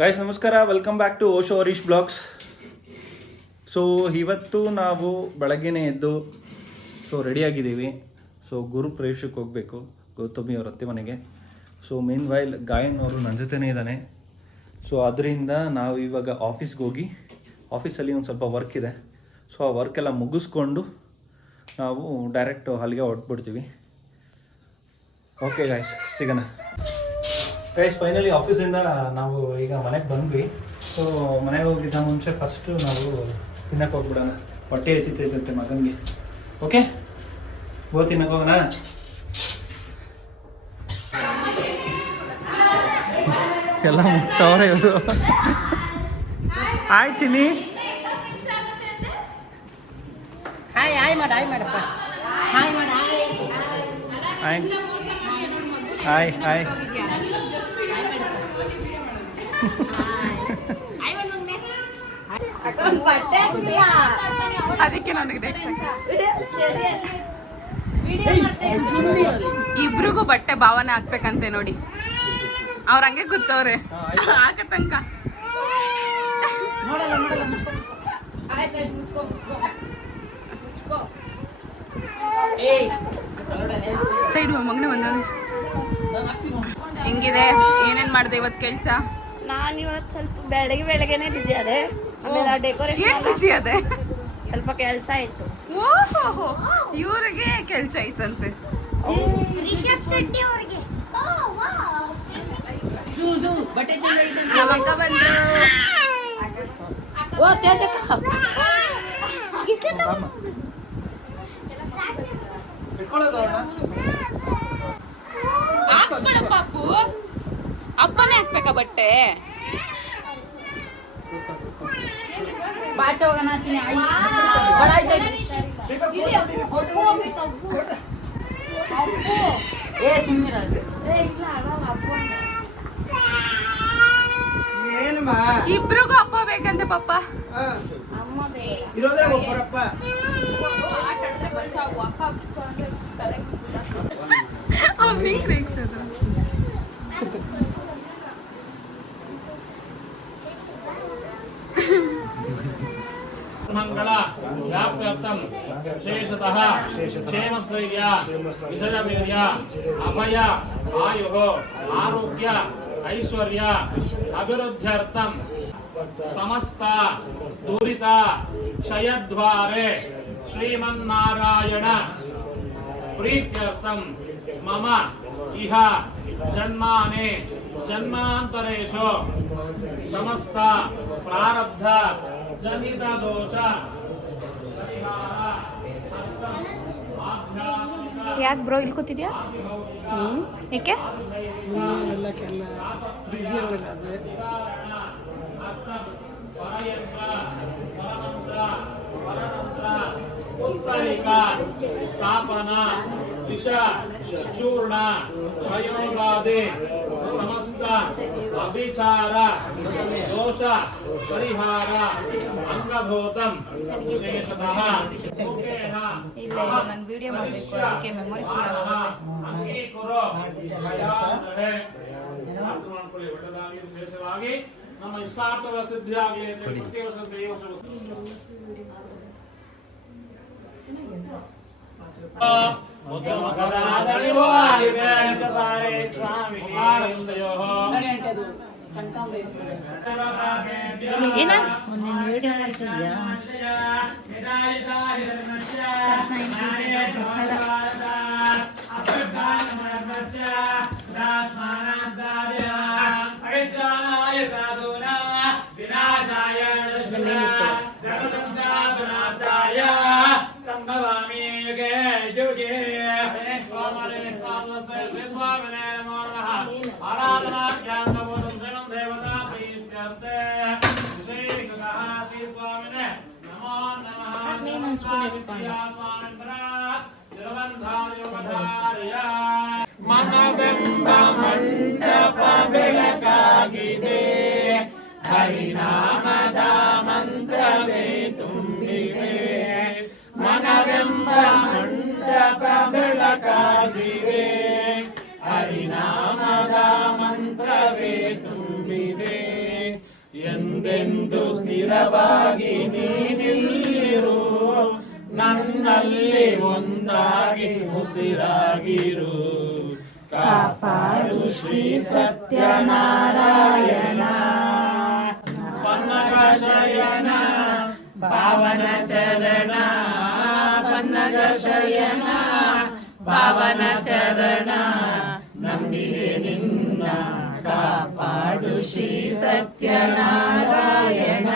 Guys ನಮಸ್ಕಾರ, welcome back to Osho Harish blogs. So ಇವತ್ತು ನಾವು ಬೆಳಗ್ಗೆನೇ ಎದ್ದು ರೆಡಿಯಾಗಿದ್ದೀವಿ. ಗುರು ಪ್ರವೇಶಕ್ಕೆ ಹೋಗಬೇಕು ಗೌತಮಿ ಅವ್ರ ಅತ್ತೆ ಮನೆಗೆ. ಮೇನ್ ವೈಲ್ ಗಾಯನ್ ಅವರು ನನ್ನ ಜೊತೆನೇ ಇದ್ದಾನೆ. ಅದರಿಂದ ನಾವು ಇವಾಗ ಆಫೀಸ್ಗೆ ಹೋಗಿ ಆಫೀಸಲ್ಲಿ ಒಂದು ಸ್ವಲ್ಪ ವರ್ಕ್ ಇದೆ. ಆ ವರ್ಕೆಲ್ಲ ಮುಗಿಸ್ಕೊಂಡು ನಾವು ಡೈರೆಕ್ಟ್ ಅಲ್ಲಿಗೆ ಹೊರಟ್ಬಿಡ್ತೀವಿ. ಓಕೆ ಗಾಯ್ಸ್, ಸಿಗೋಣ. ಗೈಸ್ ಫೈನಲಿ ಆಫೀಸಿಂದ ನಾವು ಈಗ ಮನೆಗೆ ಬಂದ್ವಿ. ಮನೆಗೆ ಹೋಗಿದ್ದ ಮುಂಚೆ ಫಸ್ಟು ನಾವು ತಿನ್ನಕ್ಕೆ ಹೋಗ್ಬಿಡೋಣ. ಹೊಟ್ಟೆ ಹಸಿತೈತಂತೆ ಮಗನಿಗೆ. ಓಕೆ, ತಿನ್ನಕ್ಕೆ ಹೋಗೋಣ. ಎಲ್ಲ ಮುಗ್ತವ್ರೆ ಇವರು. ಹಾಯ್ ಚಿನ್ನಿ. ಹಾಯ್ ಹಾಯ್ ಮಾಡ ಹಾಯ್ ಮಾಡಪ್ಪ ಹಾಯ್ ಮಾಡ ಹಾಯ್ ಹಾಯ್ ಹಾಯ್. ಅದಕ್ಕೆ ನನಗೆ ಇಬ್ರಿಗೂ ಬಟ್ಟೆ ಭಾವನೆ ಹಾಕ್ಬೇಕಂತೆ ನೋಡಿ. ಅವ್ರ ಹಂಗೆ ಕೂತವ್ರೆ ಆಗತ್ತಂಕ. ಸೈಡ್ ಮಗನೇ ಒಂದೊಂದು. ಹೆಂಗಿದೆ, ಏನೇನ್ ಮಾಡಿದೆ ಇವತ್ತು ಕೆಲ್ಸ? ನಾನು ಇವತ್ತು ಸ್ವಲ್ಪ ಬೆಳಗ್ಗೆನೆ ಬಿಸಿ ಅದೇ. ಆಮೇಲೆ ಡೆಕೋರೇಷನ್ ಬಿಸಿ ಅದೇ, ಸ್ವಲ್ಪ ಕೆಲಸ ಆಯ್ತು. ಓಹೋ, ಇವ್ರಿಗೆ ಕೆಲ್ಸ ಐತಂತೆ. ರಿಷಬ್ ಶೆಟ್ಟಿ ಅವರಿಗೆ ಯಾವಾಗ ಬಂದ್ರು? ಓ ತೇಜಕ ಹಾಕ್ಸ್ಕೊಳಪ್ಪ ಅಪ್ಪು. ಅಪ್ಪನೇ ಹಾಕ್ಬೇಕಾ ಬಟ್ಟೆ? ಇಬ್ರಿಗೂ ಅಪ್ಪ ಬೇಕಂತೆ ಪಪ್ಪ. ಮಂಗಳ ವ್ಯಾಪ್ತ್ಯರ್ಥಂ ವಿಶೇಷತಃ ಕ್ಷೇಮಸ್ಥೈರ್ಯ ವಿಷಯವೀರ್ಯ ಅಭಯ ಆಯುಃ ಆರೋಗ್ಯ ಐಶ್ವರ್ಯ ಅಭಿವೃದ್ಧ್ಯರ್ಥಂ ಸಮಸ್ತ ದುರಿತ ಕ್ಷಯದ್ವಾರೆ ಶ್ರೀಮನ್ನಾರಾಯಣ ಪ್ರೀತ್ಯರ್ಥಂ ಮಮ ಇಹ ಜನ್ಮಾನೆ ಜನ್ಮಾಂತರೇಷು ಸಮಸ್ತ ಪ್ರಾರಬ್ಧ ಜನಿತ ದೋಷ ಯಾಕೆ ಬ್ರೋ ಇಲ್ಲಿ ಕೂತಿದ್ಯಾ? ಏಕೆ? ಸ್ಥಾಪನ ವಿಷ ಚೂರ್ಣ ಪ್ರಯೋಗಾದಿ ಸಮಸ್ತ ಅಭಿಚಾರ ದೋಷ ಪರಿಹಾರ ಅಂಗಭೂತಂ ವಿಶೇಷತಃ ಇಲ್ಲ ನಾನು ವಿಡಿಯೋ ಮಾಡಬೇಕು, ಅದಕ್ಕೆ ಮೆಮೊರಿ ಅಂಗೀಕರು ವಿಶೇಷವಾಗಿ ನಮ್ಮ ಇಷ್ಟಾರ್ಥಗಳ ಸಿದ್ಧಿ ಆಗಲಿ ಅಂತ ಪ್ರತಿ ವರ್ಷ ಏನ ಮುಂದಿನ ವಿಡಿಯೋ ಮಾಡ್ತಿದ್ಯಾ? ಮನವೆಂಬ ಮಂಟಪ ಬೆಳಕಾಗಿದೆ, ಹರಿನಾಮದ ಮಂತ್ರವೇ ತುಂಬಿದೆ. ಮನವೆಂಬ ಮಂಟಪ ಬೆಳಕಾಗಿದೆ, ಹರಿನಾಮದ ಮಂತ್ರವೇ ತುಂಬಿದೆ. ಎಂದೆಂದು ಸ್ಥಿರವಾಗಿ ನೀನಿಲ್ಲಿರು ನನ್ನಲ್ಲಿ ಒಂದಾಗಿ ಉಸಿರಾಗಿರು ಕಾಪಾಡು ಶ್ರೀ ಸತ್ಯನಾರಾಯಣ ಪನ್ನಗ ಶಯನ ಪಾವನ ಚರಣ ಪನ್ನಗ ಶಯನ ಪಾವನ ಚರಣ ನಂಬಿದೆ ನಿನ್ನ ಕಾಪಾಡು ಶ್ರೀ ಸತ್ಯನಾರಾಯಣ.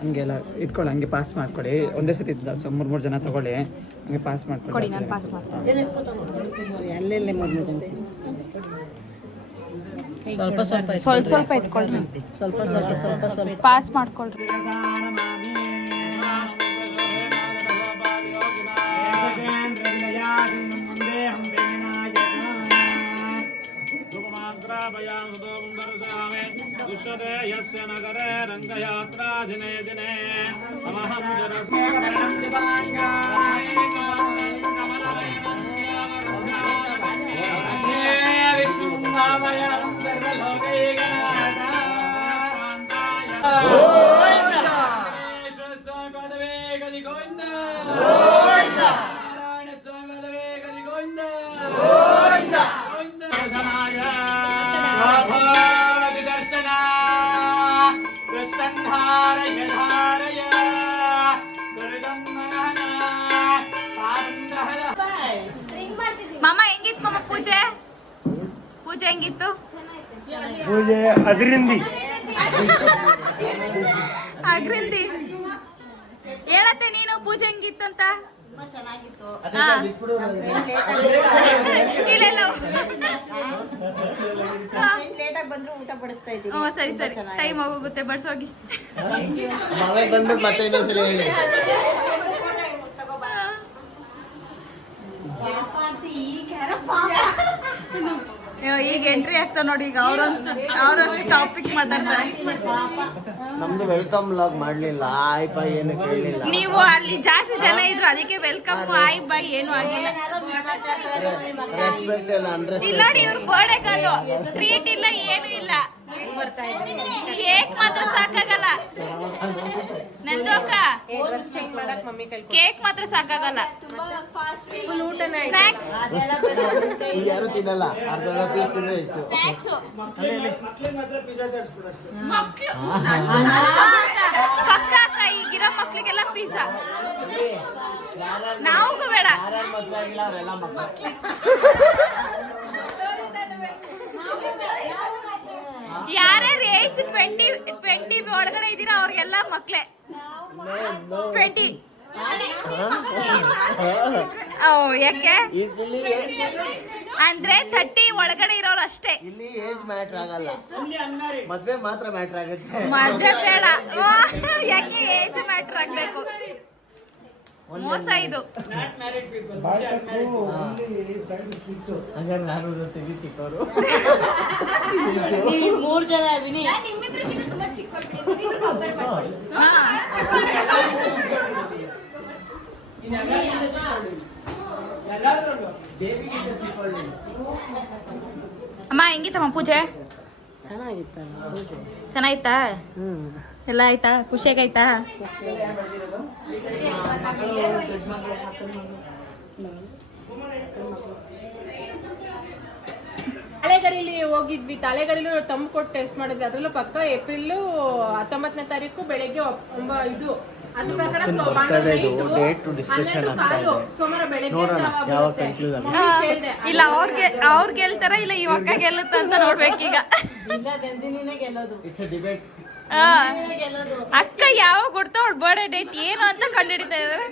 ಹಂಗೆಲ್ಲ ಇಟ್ಕೊಳ್ಳಿ, ಹಂಗೆ ಪಾಸ್ ಮಾಡ್ಕೊಡಿ. ಒಂದೇ ಸತಿ 3 ಜನ ತಗೊಳ್ಳಿ, ಹಂಗೆ ಪಾಸ್ ಮಾಡ್ಕೊಡಿ. ನಾನು ಪಾಸ್ ಮಾಡ್ತೀನಿ. ಸ್ವಲ್ಪ ಇಟ್ಕೊಳ್ರಿ, ಸ್ವಲ್ಪ ಪಾಸ್ ಮಾಡ್ಕೊಳ್ರಿ. ಯಸ್ಯ ನಗರೇ ರಂಗಯಾತ್ರಾ ದಿನೇ ದಿನೇ ಸಮಹಂ ಮಾಮ ಹೆಂಗಿತ್ತು ಮಾಮ ಪೂಜೆ ಹೆಂಗಿತ್ತು? ಪೂಜೆ ಅದರಿಂದಿ ಹೇಳತ್ತೆ ನೀನು ಪೂಜೆ ಹೆಂಗಿತ್ತಂತ. ಚೆನ್ನಾಗಿತ್ತು. ಲೇಟಾಗಿ ಬಂದ್ರು ಊಟ ಬಡಿಸ್ತಾ ಇದ್ದೀನಿ. ಸರಿ ಟೈಮ್ ಹೋಗುತ್ತೆ, ಬಡ್ಸೋಗಿ. ಬಂದ್ಬಿಟ್ಟು ಮತ್ತೆ ಇನ್ನೊಂದ್ಸಲ ಹೇಳಿ. ಈಗ ಎಂಟ್ರಿ ಆಗ್ತಾ ನೋಡಿ. ಈಗ ಅವ್ರೊಂದು ಟಾಪಿಕ್ ಮಾತಾಡ್ತಾರೆ. ನಮ್ದು ವೆಲ್ಕಮ್ ಲಾಗ್ ಮಾಡ್ಲಿಲ್ಲ, ಆಯ್ ಬಾಯ್ ಏನು ಕೇಳಿಲ್ಲ. ನೀವು ಅಲ್ಲಿ ಜಾಸ್ತಿ ಜನ ಇದ್ರು, ಅದಕ್ಕೆ ವೆಲ್ಕಮ್ ಆಯ್ ಬಾಯ್ ಏನು ಆಗಿಲ್ಲ. ರೆಸ್ಪೆಕ್ಟ್ ಇಲ್ಲ, ಇಲ್ಲ ನೋಡಿ, ಇವ್ರ ಬರ್ಡೇ ಕಾಲು ಟ್ರೀಟ್ ಇಲ್ಲ, ಏನು ಇಲ್ಲ. ಕೇಕ್ ಮಾತ್ರ ಸಾಕಾಗಲ್ಲ ನಂದು ಅಕ್ಕ, ಕೇಕ್ ಮಾತ್ರ ಸಾಕಾಗಲ್ಲ. ಸ್ನಾಕ್ಸ್ ಯಾರು ತಿನ್ನಲ್ಲ, ಅರ್ಧ ಪೀಸ್ ತಿಂದ್ರೆ ಹೆಚ್ಚು. ಸ್ನಾಕ್ಸ್ ಪಕ್ಕ ಅಕ್ಕ, ಈಗಿರೋ ಮಕ್ಳಿಗೆಲ್ಲ ಪಿಜ್ಜಾ, ನಾವು ಬೇಡ. ಯಾರ್ಯಾರು ಮದ್ವೆ ಆಗಿಲ್ಲ ಅವರೆಲ್ಲ ಮಕ್ಕಳು. ಯಾರ್ಯಾರು ಏಜ್ 20 ಒಳಗಡೆ ಇದೀರ ಅವ್ರಿಗೆಲ್ಲ ಮಕ್ಳೇ. 20 ಯಾಕೆ ಅಂದ್ರೆ 30 ಒಳಗಡೆ ಇರೋರು ಅಷ್ಟೇ. ಇಲ್ಲಿ ಏಜ್ ಮ್ಯಾಟ್ರ್ ಆಗಲ್ಲ, ಮದ್ವೆ ಮಾತ್ರ ಮ್ಯಾಟ್ರ್ ಆಗುತ್ತೆ. ಮದ್ವೆ ಬೇಡ. ಯಾಕೆ ಏಜ್ ಮ್ಯಾಟ್ರ್ ಆಗ್ಬೇಕು? ಮೋಸ ಇದು. ಹಂಗಾರೆ ನಾನು ತೆಗಿ ಚಿಕ್ಕವರು. ಅಮ್ಮ ಹೆಂಗಿತ್ತಮ್ಮ ಪೂಜೆ? ಚೆನ್ನಾಗಿತ್ತಾ? ಎಲ್ಲ ಆಯ್ತಾ? ಖುಷಿಯಾಗಾಯ್ತಾ? ತಾಳೆಗರಿಲಿ ಹೋಗಿದ್ವಿ. ತಾಳೆಗರಿಲಿ ತಂಬು ಕೊಟ್ಟು ಟೆಸ್ಟ್ ಮಾಡಿದ್ವಿ. ಅದ್ರಲ್ಲೂ ಪಕ್ಕ ಏಪ್ರಿಲ್ 19ನೇ ತಾರೀಕು ಬೆಳಗ್ಗೆ ಇದು ಅದ್ರ ಪ್ರಕಾರ ಸೋಮವಾರ ಬೆಳಗ್ಗೆ ಇಲ್ಲ ಅವ್ರ್ ಗೆಲ್ತಾರ, ಇಲ್ಲ ಈ ಅಕ್ಕ ಗೆಲ್ಲುತ್ತ ಅಂತ ನೋಡ್ಬೇಕೀಗ. ಅಕ್ಕ ಯಾವಾಗ ಕೊಡ್ತಾ ಅವ್ಳ ಬರ್ಡೇ ಡೇಟ್ ಏನು ಅಂತ ಕಂಡುಹಿಡಿತಾ ಇದಾರೆ.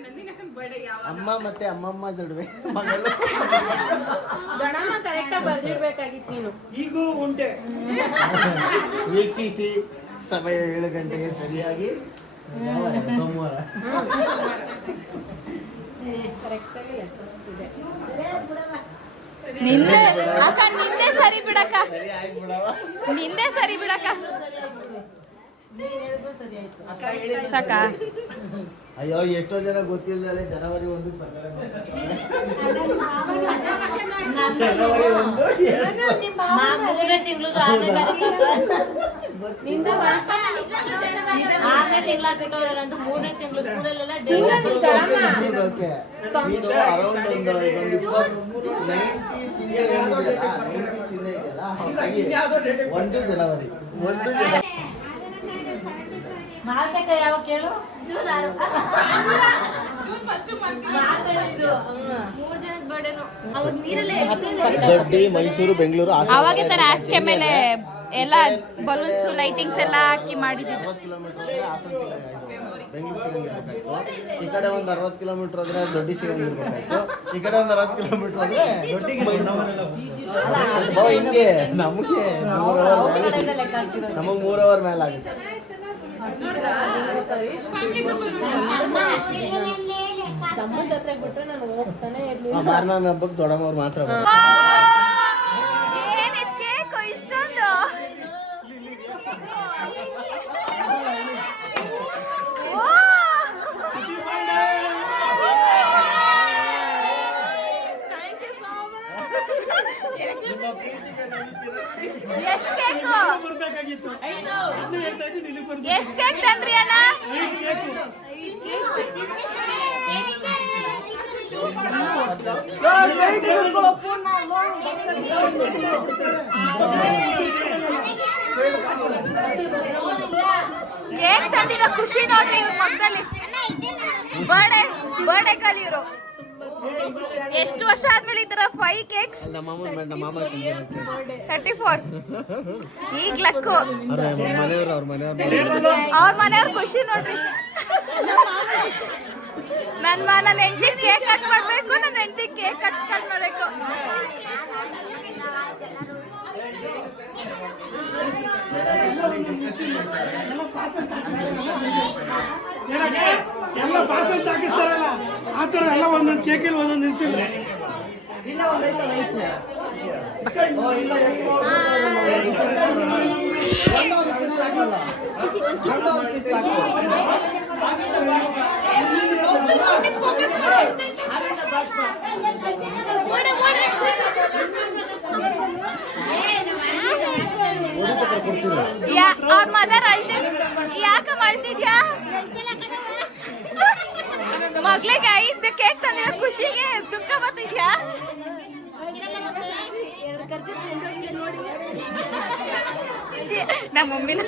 ಅಮ್ಮ ಮತ್ತೆ ಅಮ್ಮಮ್ಮ ನಡುವೆ ಗಣಮ ಕರೆಕ್ಟ್ ಆಗಿ ಬರ್ದಿರ್ಬೇಕಾಗಿತ್ತು ನೀನು. ಈಗೂ ಉಂಟೆ. ವೀಕ್ಷಿಸಿ ಸಮಯ 7 ಗಂಟೆಗೆ ಸರಿಯಾಗಿ ಸೋಮವಾರ. ನಿಂದೆ ಅಕ್ಕ, ನಿಂದೆ ಸರಿ ಬಿಡಕ್ಕ, ನಿಂದೆ ಸರಿ ಬಿಡಕ್ಕ. ಸಾಕಾ? ಅಯ್ಯೋ ಎಷ್ಟೋ ಜನ ಗೊತ್ತಿಲ್ಲದೆ ಜನವರಿ 1 ಜನವರಿ 1 ಮೂರನೇ ತಿಂಗಳು 6ನೇ ತಿಂಗಳ ಬಿಟ್ಟವ್ರೆ ನಂದು 3ನೇ ತಿಂಗಳು ಸ್ಕೂಲಲ್ಲೆಲ್ಲ ನೀನು ಅರೌಂಡ್ ಒಂದು 90s ಇದೆಯಲ್ಲ 1 ಜನವರಿ ಮಾಲ್ತಕ್ಕ ಯಾವಾಗ ಕೇಳು ಜೂನ್ 6 ಮೂರ್ ಜನದ ಬರ್ಡೇನು ಅವಾಗ ನೀರಲ್ಲೇ ದೊಡ್ಡಿ ಮೈಸೂರು ಬೆಂಗಳೂರು ಅವಾಗ ತರ ಅಷ್ಟೇ ಮೇಲೆ ಎಲ್ಲ ಬಲೂನ್ಸ್ ಲೈಟಿಂಗ್ಸ್ ಎಲ್ಲ ಹಾಕಿ ಮಾಡಿದ್ದು 60 ಕಿಲೋಮೀಟರ್ ಅಂದ್ರೆ ಹಾಸನ ಬೆಂಗಳೂರು ಸಿಗಂಗಿರ್ಬೇಕಾಯ್ತು. ಈ ಕಡೆ ಒಂದು 60 ಕಿಲೋಮೀಟರ್ ಅಂದ್ರೆ ದೊಡ್ಡಿ ಸಿಗಂಗಿರ್ಬೇಕಾಯ್ತು. ಈ ಕಡೆ ಒಂದು 60 ಕಿಲೋಮೀಟರ್ ಅಂದ್ರೆ ಹಿಂಗೆ ನಮಗೆ 3 ಅವರ್ ಮೇಲೆ ಆಗುತ್ತೆ. ತಮ್ಮನ ಜೊತೆಗೆ ಬಿಟ್ರೆ ನಾನು ಹೋಗ್ತಾನೆ ಇರ್ಲಿಲ್ಲ. ಮಾರನೇ ಹಬ್ಬಕ್ಕೆ ದೊಡ್ಡಮ್ಮವ್ರು ಮಾತ್ರ ಏನಿದ್ ಕೇಕು ಇಷ್ಟೊಂದು ಎಷ್ಟು ಕೇಕ್ ತಂದ್ರಿ ಅಣ್ಣ? ಕೇಕ್ ತಂದಿರೋ ಖುಷಿ ನೋಡ್ರಿ ಇವ್ರ ಮಕ್ಕಳಲ್ಲಿ. ಬರ್ಡೇ ಕಲಿ ಇವರು ಎಷ್ಟು ವರ್ಷ ಆದ್ಮೇಲೆ ಈ ತರ 5 ಕೇಕ್ಸ್. ನಮ್ಮ ಮಾಮ 34 ಈಗ ಲಕ್ಕು. ಅವ್ರ ಮನೆಯವ್ರ ಖುಷಿ ನೋಡ್ರಿ. ನನ್ನ ಹೆಂಡತಿ ಕೇಕ್ ಕಟ್ ಮಾಡ್ಬೇಕು, ನನ್ನ ಹೆಂಡತಿ ಕೇಕ್ ಕಟ್ ಮಾಡಬೇಕು. ಎಲ್ಲ ಪಾಸ್ ಅಂತ ಹಾಕಿಸ್ತಾರಲ್ಲ ಆ ಥರ ಎಲ್ಲ ಒಂದೊಂದು ಕೇಕಲ್ಲಿ ಒಂದೊಂದು ನಿಲ್ಸಿಲ್ಲ. ಅವ್ರ ಮದರ್ ಯಾಕಮ್ಮ ಅಳ್ತಿದ್ಯಾ? ಮಗ್ಳಿಗೆ 5 ಕೇಕ್ ತಂದಿರೋ ಖುಷಿಗೆ ಸುಖ ಬರ್ತಿದ್ಯಾ? ನಮ್ಮ ಮಮ್ಮಿನ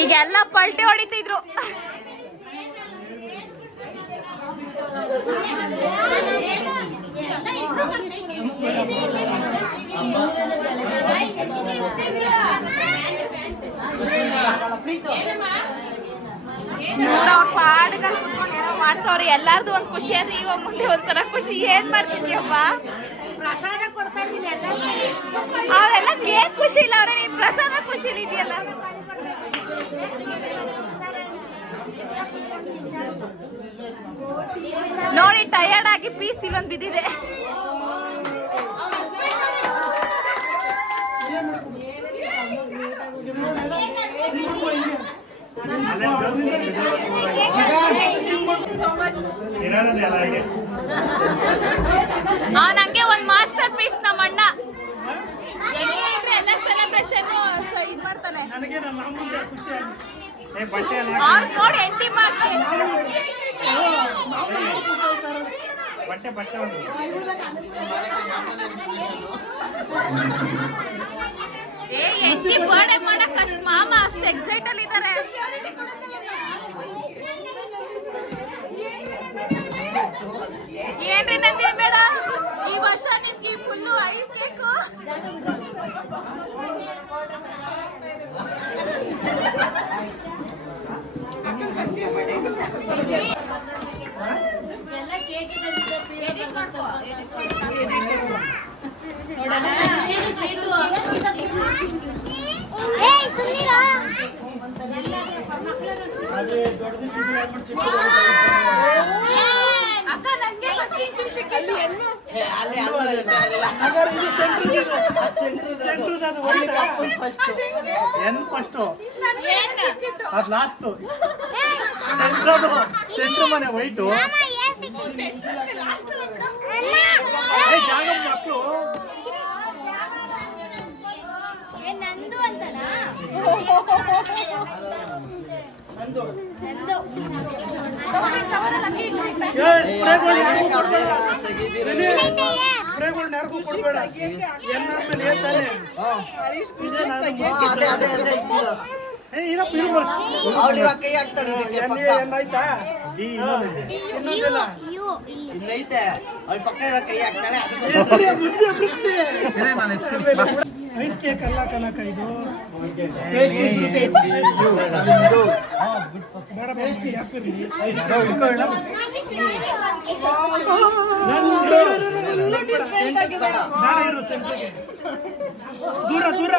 ಈಗೆಲ್ಲ ಪಲ್ಟಿ ಹೊಡಿತಿದ್ರು. ಪಾಡ್ಗಲ್ ಕುತ್ಕೊಂಡು ಏನೋ ಮಾಡ್ತಾವ್ರಿ. ಎಲ್ಲಾರ್ದು ಒಂದ್ ಖುಷಿ ಆದ್ರೆ ಇವಾಗ ಮುಂದೆ ಒಂಥರ ಖುಷಿ. ಏನ್ ಮಾಡ್ತಿದ್ಯಮ್ಮ? ಪ್ರಸಾದ ಕೊಡ್ತಾ ಇದ್ದೀನಿ ಅವರೆಲ್ಲ ಕೇಕ್ ಖುಷಿ ಇಲ್ಲ, ಅವ್ರೆ ನೀನ್ ಪ್ರಸಾದ ಖುಷಿ ಇದೆಯಲ್ಲ. ನೋಡಿ ಟಯರ್ಡ್ ಆಗಿ ಪೀಸ್ ಇಲ್ಲೊಂದು ಬಿದ್ದಿದೆ. ನಂಗೆ ಒಂದ್ ಮಾಸ್ಟರ್ ಪೀಸ್ ನಮ್ಮ ಅಣ್ಣ ಎಲ್ಲ ಸೆಲೆಬ್ರೇಷನ್ ಇದು ಮಾಡ್ತಾನೆ. ನನಗೆ ನಮ್ಮ ಮಾಮೂಲಿ ಖುಷಿ ಆಗಿದೆ. ಬಟ್ಟೆ ಅವ್ರು ನೋಡಿ ಎಂಟಿ ಮಾಡ್ತಾರೆ. ಬಟ್ಟೆ ಎಂಟಿ ಬರ್ಡೇ ಮಾಡಕ್ ಅಷ್ಟ್ ಮಾಮ ಅಷ್ಟು ಎಕ್ಸೈಟ್ ಅಲ್ಲಿ ಇದ್ದಾರೆ. ಏನ್ರಿ ನಂದಿ ಬೇಡ, ಈ ವರ್ಷ ನಿಮ್ಗೆ ಫುಲ್ಲು 5 ಕೇಕು. ಎಲ್ಲ ಕೇಕ್ ಮಾಡ್ಕೋ ಅಕ್ಕ ನಂಗೆ ಫಸ್ಟ್ ಇಂಚು ಸಿಕ್ಕಿದ್ದು ಎನ್ ಫಸ್ಟ್ ಏನು ಅದು ಲಾಸ್ಟ್ ಸೆಂಟ್ರ್ ಮನೆ ವೈಟು ಜಾಗ ಮಕ್ಕಳು ನಂದು ಅಂತನಾ ಸ್ಪ್ರೇಗಳನ್ನ ಯಾರಿಗೂ ಕೊಡ್ಬೇಡ ಎನ್ನಾದ್ಮೇಲೆ ಹೇಳ್ತಾನೆ ಕೈ ಹಾಕ್ತಾಳೆ ಏನಾಯ್ತಾ ಇಲ್ಲೈತೆ ಅವಳ ಪಕ್ಕ ಕೈ ಹಾಕ್ತಾಳೆ ಐಸ್ ಕೇಕ್ ಅಲ್ಲ ಕನಕ ಇದು ದೂರ ದೂರ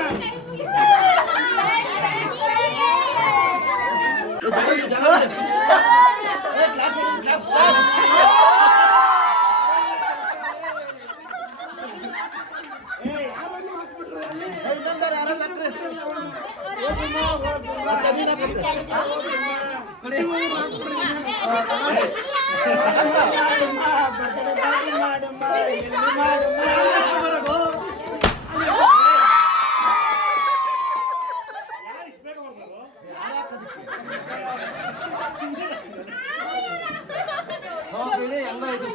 ಎಲ್ಲ ಇದು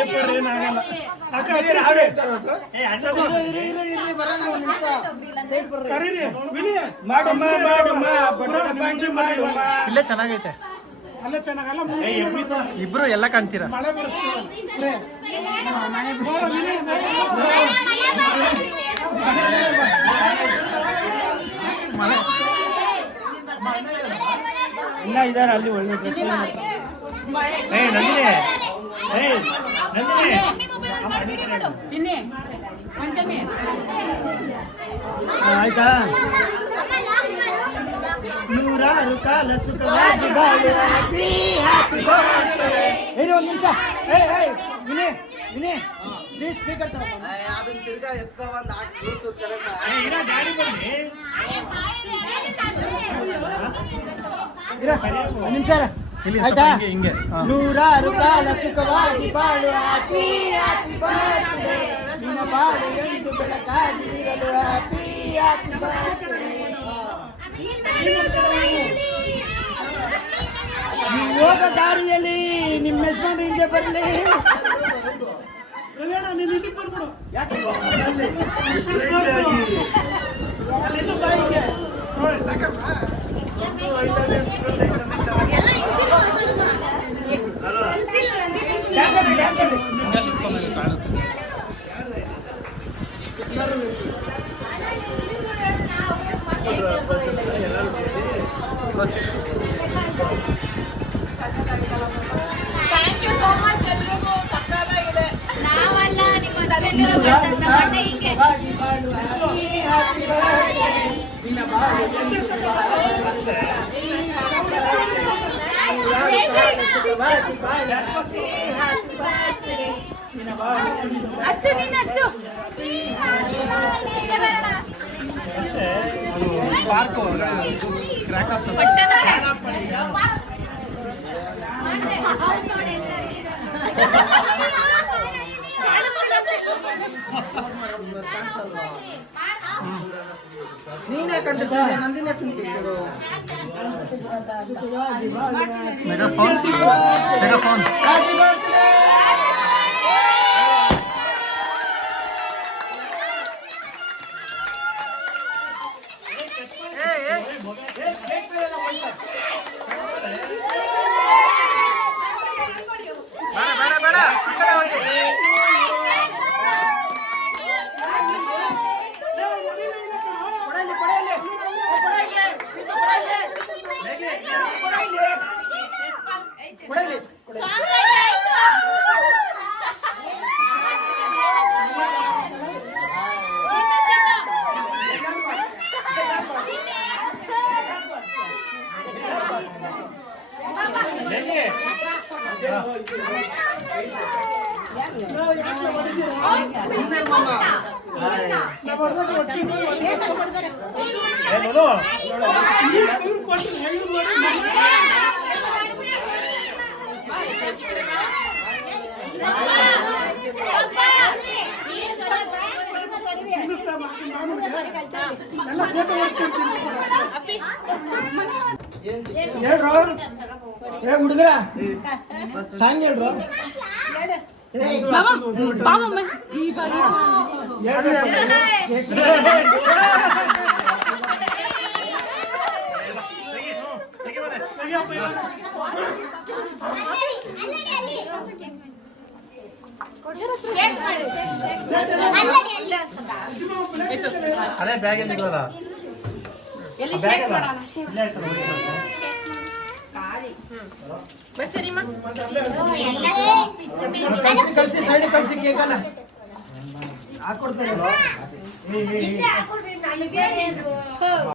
ಪೇಪರ್ ಏನಾಗಲ್ಲ ಬರೋಣ ಒಂದು ನಿಮಿಷ ಸೈಡ್ ಬರ್ರಿ ಕರೀರಿ ವಿನಯ ಇಲ್ಲೇ ಚೆನ್ನಾಗೈತೆ ಅಲ್ಲೇ ಚೆನ್ನಾಗಲ್ಲ ಇಬ್ರು ಎಲ್ಲ ಕಾಣ್ತೀರಾ ಮಳೆ ಬರ್ಸ್ತೀವಿ ಇನ್ನ ಇದಾರೆ ಅಲ್ಲಿ ಒಳ್ಳೆ ಡ್ರೆಸ್ ಆಯ್ತಾ ನೂರಾರು ಕಾಲ ಸುಖವಾಗಿ ಬಾಳು ಹ್ಯಾಪಿ ಹ್ಯಾಪಿ ಬರ್ತ್ಡೇ ಒಂದು ನಿಮಿಷ ವಿನಯ್ ವಿನಯ್ ಪ್ಲೀಸ್ ಸ್ಪೀಕರ್ ಅದನ್ನ ತಿರ್ಗಾ ಎತ್ಕೊ ಬಂದು ಹಾಕಿ ಬ್ಲೂಟೂತ್ ಕನೆಕ್ಟ್ ಒಂದು ನಿಮಿಷ ಆಯ್ತಾ ಹಿಂಗೆ ನೂರಾರು ಕಾಲ ಸುಖವಾಗಿ ಬಾಳು ಹ್ಯಾಪಿ ಹ್ಯಾಪಿ ಬರ್ತ್ಡೇ ನಿನ್ನ ಬಾಳು ಎಂದು ಬೆಳಕಾಗಿ ಇರಲು ಹ್ಯಾಪಿ ಹ್ಯಾಪಿ ಬರ್ತ್ಡೇ ನೀವು ಹೋಗೋ ದಾರಿಯಲ್ಲಿ ನಿಮ್ಮ ಯಜಮಾನ ಹಿಂದೆ ಬರಲಿ ನೀನು ಇದಕ್ಕೆ ಬರ್ಬಿಡು ನೋಡಿ ಸಾಕಪ್ಪ ಥ್ಯಾಂಕ್ ಯು ಸೋ ಮಚ್ ಎಲ್ರಿಗೂ ಸಕ್ಕತ್ತಾಗಿದೆ ನಾವಲ್ಲ ನಿಮ್ಮ ಹಸ್ಬೆಂಡ್ ಹಿಂಗೆ ಅಚ್ಚು ನೀನು ಅಚ್ಚು ಪಾರ್ಕ್ ನೀನೇ ಕಂಡಿಸ್ತೀನಿ ನಂದಿನೇ ತಿಂತಿದ್ರು ಮೆಗಾಫೋನ್ ಮೆಗಾಫೋನ್ ಸಾಂಗ್ ಹುಡುಗರ ಸಾಂಗ್ ಹೇಳ್ರು ಅದೇ ಬ್ಯಾಗ್ ಎಲ್ಲಿಲ್ಲ ಕಳ್ಸಿ ಸೈಡ್ ಕಳ್ಸಿ ಕೇಕಲ್ಲ ಹಾಕೊಡ್ತಾರೆ